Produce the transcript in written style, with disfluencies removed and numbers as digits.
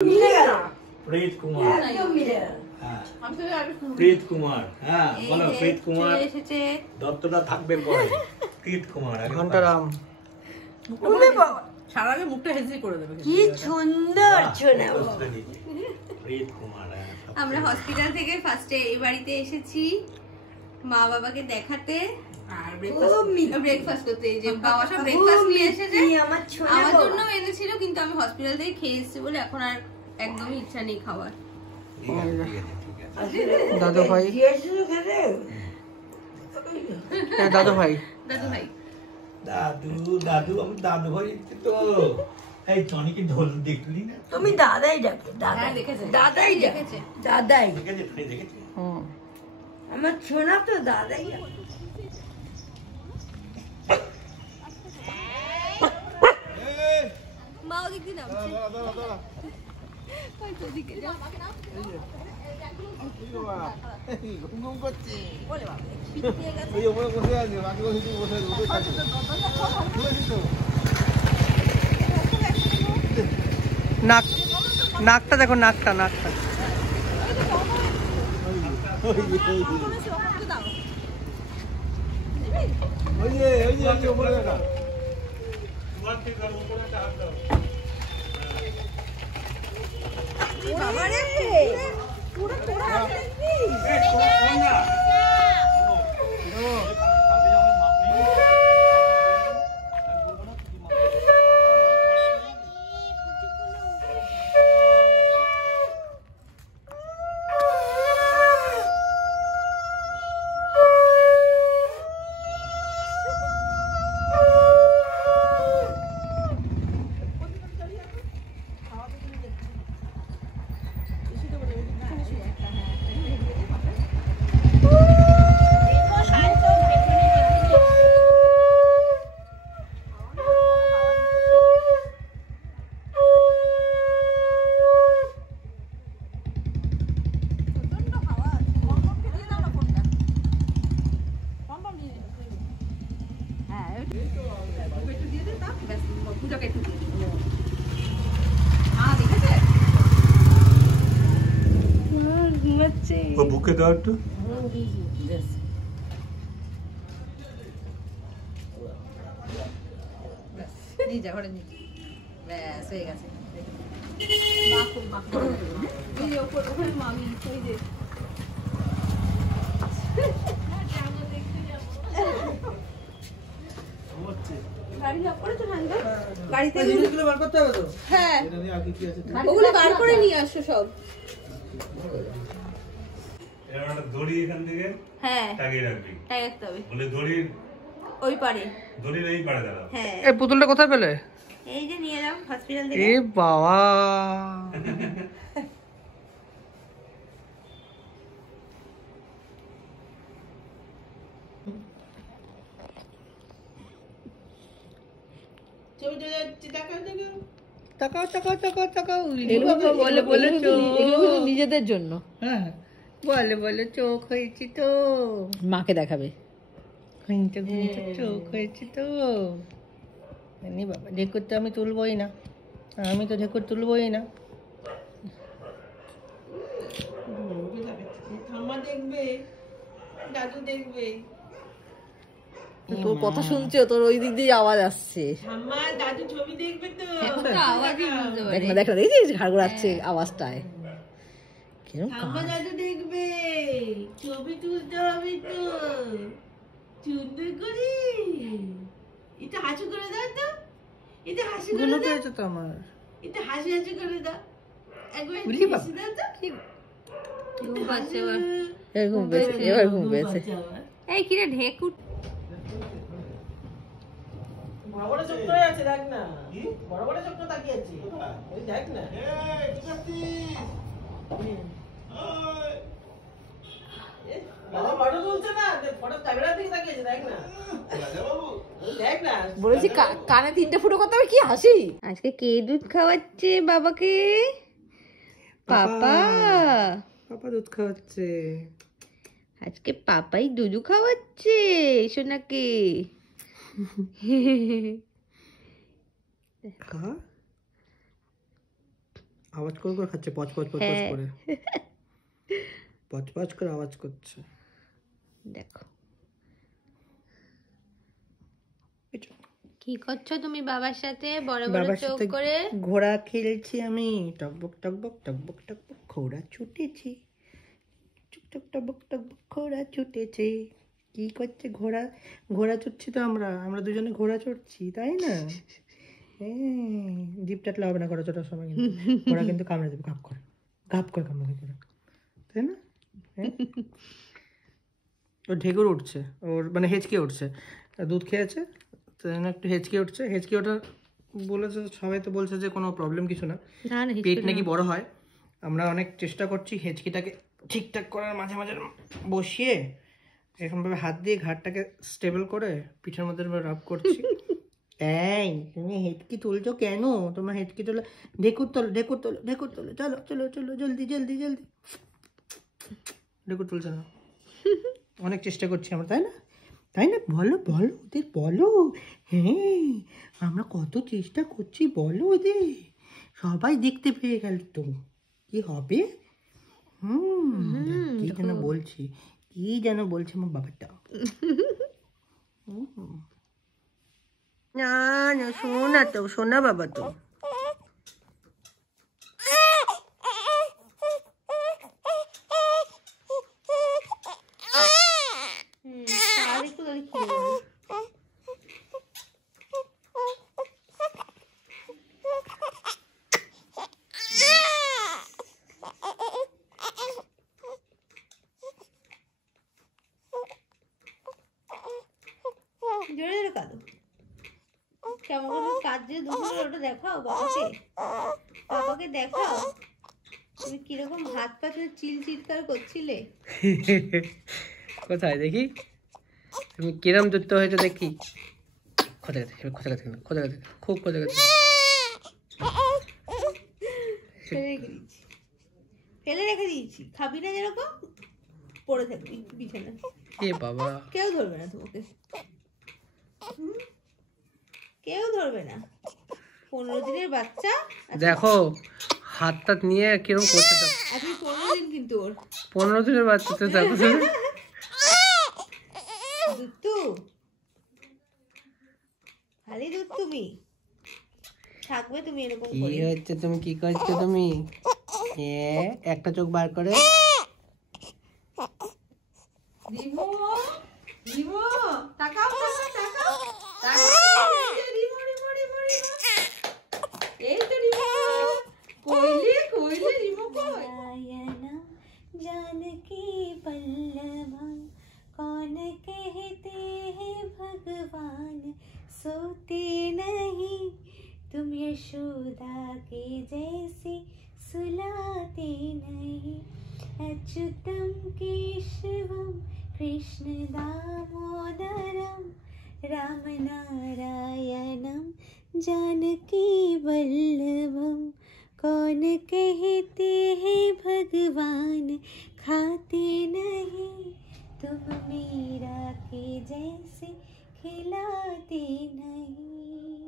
प्रीत कुमार प्रीत कुमार হ্যাঁ বলো प्रीत कुमार দত্তটা থাকবে পরে प्रीत कुमार ঘন্টারাম ওরে বাবা সারা আগে মুখটা হেজি করে দেবে কি সুন্দর শোনা प्रीत कुमार আমরা হসপিটাল থেকে ফার্স্টে এই বাড়িতে এসেছি মা বাবাকে দেখাতে আর ব্রেকফাস্ট করতে যে বাবা সব ব্রেকফাস্ট নিয়ে এসেছে আমার জন্য এনেছিল কিন্তু আমি হসপিটাল থেকে খেয়ে এসেছি বলে এখন আর একদমই ইচ্ছা নেই খাওয়ার দাদু ভাই দাদু ভাই দাদু ভাই দাদু আমি দাদু ভাই তো এই টনিকে ঢোল দেখলি না তুমি দাদাই ডাকে দাদা দেখেছে দাদাই দেখেছে দাদাই দেখেছে আমার ছোনা তো দাদাই মা ওদিকে নাও ওই তো দিকে যাও ঘুম করছে বলে বাবা এই উপরে বসে আছে বাকি বসে বসে রোদে থাকে নাক নাকটা দেখো নাকটা নাকটা ওই যে উপরে দেখা বাবা রে পুরো পোড়া আছে ও বুকে দাও একটু নিয়ে ঘরে নিয়ে ব্যাস হয়ে গেছে মা খুব মাখা এই ওপর ওখানে মামি ওই যে গাড়ি লক করে তো ঠান্ডা গাড়িতে জিনিসগুলো বার করতে হবে তো হ্যাঁ এটা নিয়ে আর কি আছে ওগুলো বার করে নিয়ে আসো সব এর একটা দড়ি এখান থেকে হ্যাঁ টাঙিয়ে রাখবি তাই রাখতে হবে বলে দড়ির ওই পারে দড়ির এই পাড়ে দাঁড়াও হ্যাঁ এই পুতুলটা কোথায় পেলে এই যে নিয়ে এলাম হসপিটাল থেকে এ বাবা তাকাও তাকাও তাকাও তাকাও বলে বলে চোখ নিজেদের জন্য হ্যাঁ বলে বলে চোখ হয়েছি তো মাকে দেখাবে ঘুমতে ঘুমতে চোখ হয়েছি তো এমনি বাবা ঢেকুর তো আমি তুলবই না আমি তো ঢেকুর তুলবই না ঠাম্মা দেখবে দাদু দেখবে তোর কথা শুনছে তোর ওই দিক দিয়ে আওয়াজ আসছে ঠাম্মা দাদু ছবি দেখবে তো আওয়াজই বুঝতে পারি দেখ না দেখেছিস ঘাড় ঘোরাচ্ছে আওয়াজটায় কিরম ঠাম্মা দাদু দেখবে ছবি তুলতে হবে তো সুন্দর করে এটা হাসি করে দাও তো এটা হাসি করে দাও পেয়েছো তো আমার এটা হাসি হাসি করে দাও একবার হাসি দাও তো ঘুম পাচ্ছে এবার এরকম পেয়েছে এবার ঘুম পেয়েছে এই কিরে ঢেকুর বড় বড় চোখ করে আছে দেখ না বড় বড় চোখ তাকিয়ে আছে ওই দেখ না এই ঠিক আছিস বাবা ফটো তুলছে না ফটো ক্যামেরা থেকে তাকিয়েছে দেখ না দেখ না বলেছি কানে তিনটে ফুটো করতে হবে কি হাসি আজকে কে দুধ খাওয়াচ্ছে বাবাকে পাপা পাপা দুধ খাওয়াচ্ছে আজকে পাপাই দুধু খাওয়াচ্ছে সোনাকে খা আওয়াজ করে করে খাচ্ছে, পচ পচ পচ পচ করে, পচ পচ করে আওয়াজ করছে। দেখো কি করছো তুমি বাবার সাথে? বড় বড় চোখ করে ঘোড়া খেলছি আমি, টকবক টকবক টকবক টকবক ঘোড়া ছুটেছে, টুকটক টকবক টকবক ঘোড়া ছুটেছে। কি করছে ঘোড়া? ঘোড়া চড়ছি তো আমরা দুজনে ঘোড়া চড়ছি, তাই না? হ্যাঁ, জিপ টাটলে হবে না ঘোড়া চড়ার সময়, কিন্তু ঘোড়া কিন্তু কামড়ে দেবে, ঘাপ করে কামড়ে দেবে, তাই না? ওর ঢেকুর উঠছে, ওর মানে হেঁচকে উঠছে, দুধ খেয়েছে তো একটু হেঁচকে উঠছে। হেঁচকে ওঠা বলেছে, সবাই তো বলছে যে কোনো প্রবলেম কিছু না, পেট নাকি বড় হয়। আমরা অনেক চেষ্টা করছি হেঁচকিটাকে ঠিকঠাক করার, মাঝে মাঝে বসিয়ে এরকমভাবে হাত দিয়ে ঘাটটাকে স্টেবল করে পিঠের মধ্যে রাব করছি। এই তুমি হেঁচকি তুলছো কেন? তোমার হেঁচকি তোলো, ঢেকুর তোলো, ঢেকুর তোলো, ঢেকুর তোলো, চলো চলো চলো, জলদি জলদি জলদি। ঢেকুর তুলছে না, অনেক চেষ্টা করছি আমরা, তাই না? তাই না? বলো বলো ওদের, বলো। হ্যাঁ, আমরা কত চেষ্টা করছি, বলো ওদের, সবাই দেখতে পেয়ে গেল তো কি হবে। কি যেন বলছি, কি যেন বলছে আমার বাবাটা। না না, শোনা তো, শোনা বাবা তো। জোরে জোরে কাঁদো, কেমন করে কাঁদছে দুপুরে, ওটা দেখাও বাবাকে, বাবাকে দেখাও তুমি কিরকম হাত পা চিৎকার করছিলে। কোথায় দেখি তুমি কিরম যুক্ত হয়েছে দেখি। খোঁজা গেছে, খোঁজা গেছে, খোঁজা গেছে, খুব খোঁজা গেছে। ফেলে রেখে দিয়েছি, খাবি না যেরকম পড়ে থাকবি বিছানা। এ বাবা, কেউ ধরবে না তোমাকে, কেউ ধরবে না। 15 দিনের বাচ্চা, দেখো হাত টাত নিয়ে কিরম করছে। আজকে 15 দিন, কিন্তু ওর 15 দিনের বাচ্চা তো দেখো। দুত্তু, খালি দুধ তুমি থাকবে, তুমি এরকম কি হচ্ছে, তুমি কি করছো তুমি? একটা চোখ বার করে, রিমো রিমো তাকাও তাকাও তাকাও, রিমো রিমো রিমো রিমো, এই তো রিমো, কইলে কইলে রিমো কই। जानकी पल्लवम कौन कहते हैं भगवान सोते नहीं, तुम यशोदा के जैसे सुलाते नहीं, अच्युतम केशवम कृष्ण दामोदरम राम नारायणम जानकी वल्लभम कौन कहते हैं भगवान खाते नहीं, तुम मीरा के जैसे खिलाते नहीं।